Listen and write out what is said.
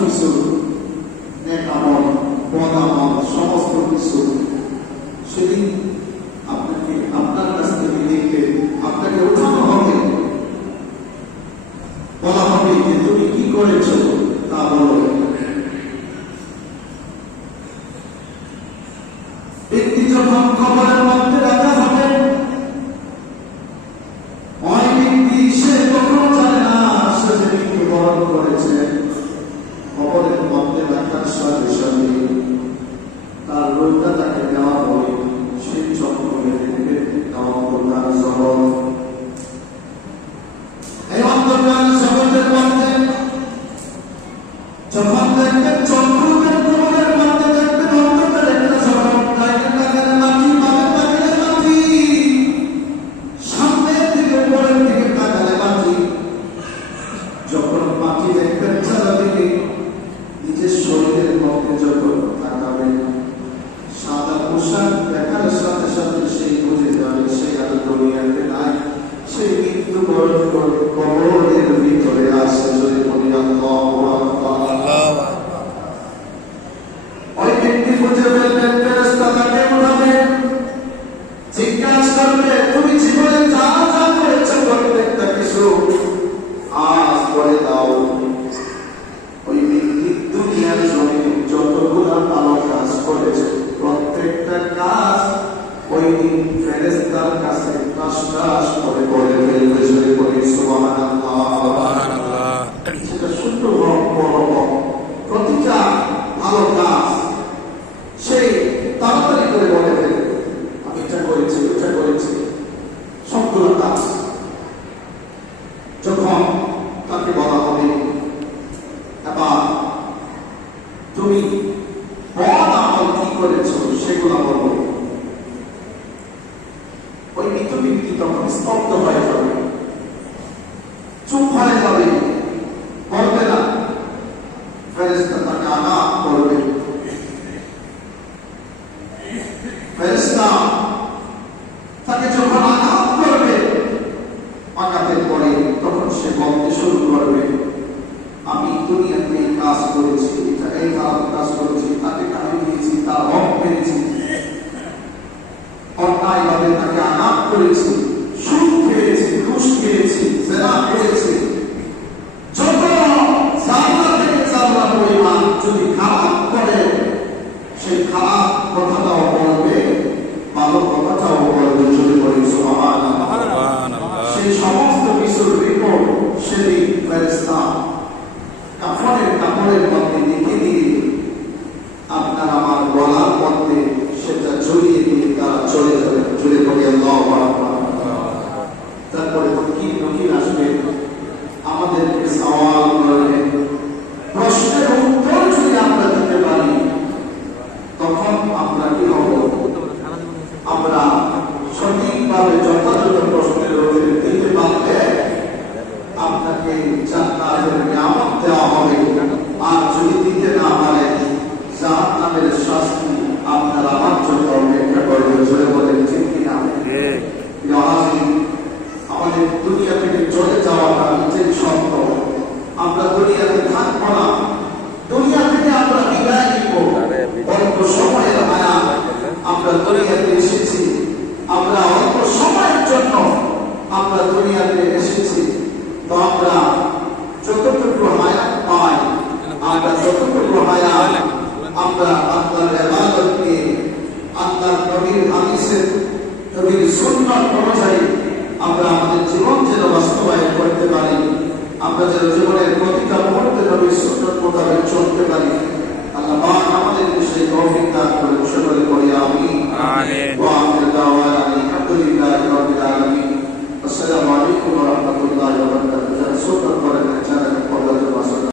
কিছু নেক আমল, বদ আমল, সমস্ত কিছু সেদিন আপনাকে আপনার কাছ থেকে দেখলে আপনাকে উঠানো হবে, বলা হবে যে তুমি কি করেছো তা বলো। ব্যক্তি যখন কবরের মধ্যে রাখা হবে, ওই ব্যক্তি সে কখনো জানে না সে যে মৃত্যুবরণ করেছে। কবরের মধ্যে রাখার সাথে সাথে তার রোগটা তাকে দেওয়া হবে, সেই চক্র মেরে দেবে অন্ধকার জগৎ। এই অন্ধকার জগতের মধ্যে যখন দেখবেন চক্রকে কবরের মধ্যে দেখবেন অন্ধকার একটা জগৎ, তাকে মাটি পাবে, তাকে মাটি সামনের দিকে উপরের দিকে তাকালে মাটি। যখন মাটি দেখবেন চারিদিকে নিজের শরীরের মধ্যে যখন তাকাবেন, সাদা পোশাক দেখার সাথে সাথে সেই বুঝে যাবে সে আর দুনিয়াতে নাই, সেই মৃত্যুবরণ করে কবরের ভিতরে আসে। যদি বলি আল্লাহু আকবার, ওই ব্যক্তি বুঝে ফেলবেন, ফেরেশতা তাকে উঠাবে, জিজ্ঞাসা করবে তুমি জীবনে যা যা করেছো প্রত্যেকটা কিছু আজ বলে দাও। ওই ব্যক্তি দুনিয়ার জমিনে যতগুলা ভালো কাজ করেছে প্রত্যেকটা কাজ ওই দিন ফেরেশতার কাছে টাস করে বলে ফেলবে। যদি বলি সুবহানাল্লাহ, সেটা ছোট হোক বড় হোক, প্রতিটা ভালো কাজ সেই তাড়াতাড়ি করে বলে ফেলবে আমি এটা করেছি ওটা করেছি, সবগুলো কাজ। যখন তাকে বলা হবে এবার তুমি বদ আমল কি করেছো সেগুলো বলো, ওই মৃত ব্যক্তি তখন স্তব্ধ হয়ে যাবে, চুপ হয়ে যাবে, বলবে না। ফেরেশতা তাকে আঘাত করবে, ফেরেশতা তাকে যখন আঘাত করবে, আঘাতের পরে তখন সে বলতে শুরু করবে আমি দুনিয়াতে এই কাজ করেছি, এটা এই খারাপ কাজ করেছি, তাকে কাহিনী দিয়েছি, তার হক পেয়েছি, অন্যায়ভাবে তাকে আঘাত করেছি, সুদ খেয়েছি, ঘুষ খেয়েছি, জেনা করেছি। যত জাররা থেকে জাররা পরিমাণ যদি খারাপ করে সেই খারাপ কথাটাও বলবে, ভালো কথাটাও বলবে। যদি বলি সুবহানাল্লাহ, সেই সমস্ত কিছুর রিপোর্ট সেদিন ফেরেশতা কাপড়ের মধ্যে লিখে দিয়ে আপনার আমার গলার মধ্যে সেটা ঝুলিয়ে দিয়ে তারা চলে যাবে। চলে পড়ি আল্লাহু আকবার। তারপরে ফকির আসবে, আমাদেরকে সওয়াল করবে, প্রশ্নের উত্তর যদি আমরা দিতে পারি তখন আমরা কি হব? আমরা সঠিকভাবে যথাযথ প্রশ্নের উত্তর দিতে পারলে আপনাকে জান্নাতের নিয়ামত দেওয়া হবে। আর যদি দিতে না পারে জাহান্নামের শাস্তি আপনার আমার জন্য অপেক্ষা করবে। জোরে বলেন ঠিক কিনা? আমাদের দুনিয়া থেকে চলে যাওয়াটা নিজের সত্য, আমরা দুনিয়াতে থাকবো না, দুনিয়া থেকে আমরা বিদায় নিব। অল্প সময়ের হায়াত আমরা দুনিয়াতে এসেছি, আমরা অল্প সময়ের জন্য আমরা দুনিয়াতে এসেছি। তো আমরা যতটুকু হায়াত পাই, আমরা যতটুকু হায়াত আমরা আল্লাহর ইবাদত নিয়ে, আল্লাহর নবীর হাদিসের নবীর সুন্নাত অনুযায়ী আমরা আমাদের জীবন যেন বাস্তবায়ন করতে পারি, আমরা যেন জীবনের প্রতিটা মুহূর্তে নবীর সুন্নাত মোতাবেক চলতে পারি। আল্লাহ পাক আমাদের